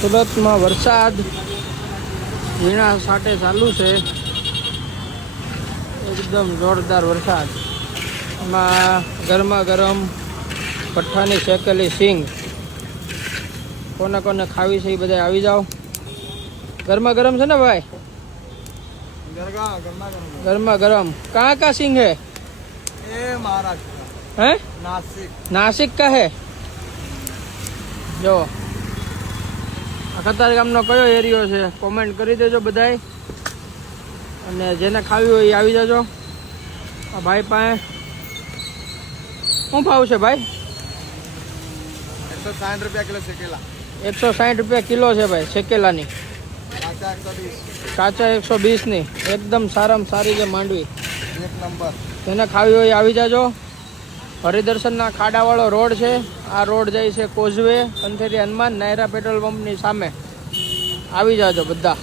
સુરતમાં વરસાદ ઝીણા સાટે ચાલુ છે, એકદમ જોરદાર વરસાદ. એમાં ગરમા ગરમ ભઠ્ઠાની શેકેલી સિંગ કોને કોને ખાવી છે એ બધા આવી જાઓ. ગરમા ગરમ છે ને ભાઈ? ગરમા ગરમ. कहाँ का सिंग है? ये महाराष्ट्र हैं? नासिक नासिक का है. જો અખતર ગામનો કયો એરિયો છે કોમેન્ટ કરી દેજો બધાય, અને જેને ખાવી હોય એ આવી જજો. આ ભાઈ પાસે શું ભાવ છે ભાઈ? 160 रुपया किलो सेकेला. 160 રૂપિયા કિલો છે ભાઈ શેકેલાની. काचा 120. કાચા 120 ની એકદમ સારામાં સારી છે માંડવી. एक नंबर. જેને ખાવી હોય આવી જાજો. હરિદર્શનના ખાડાવાળો રોડ છે. આ રોડ જાય છે કોઝવે, કંથેરી હનુમાન, નાયરા પેટ્રોલ પંપની સામે. આવી જાજો બધા.